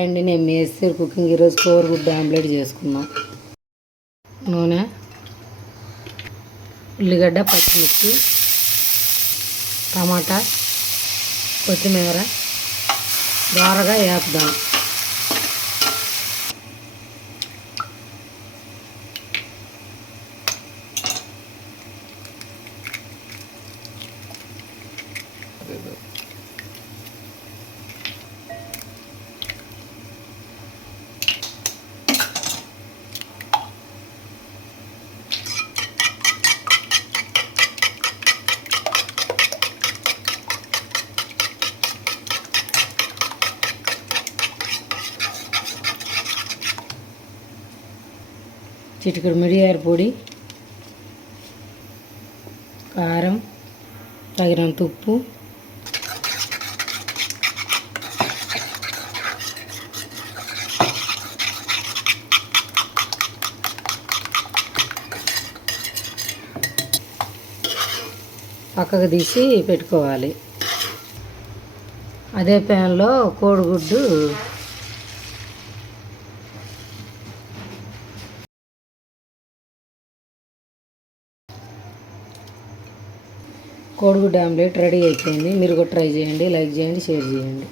అండి నేను మేస్త్రి కుకింగ్ ఈరోజు కోడిగుడ్డు ఆమ్లెట్ చేసుకున్నాం. నూనె, ఉల్లిగడ్డ, పచ్చిమిర్చి, టమాటా, కొత్తిమీర దోరగా వేపుదాం. చిటికెడు మిరియాల పొడి, కారం, తగినంత ఉప్పు, పక్కకు తీసి పెట్టుకోవాలి. అదే ప్యాన్లో కోడిగుడ్డు ఆమ్లెట్ రెడీ అయిపోయింది. మీరు కూడా ట్రై చేయండి, లైక్ చేయండి, షేర్ చేయండి.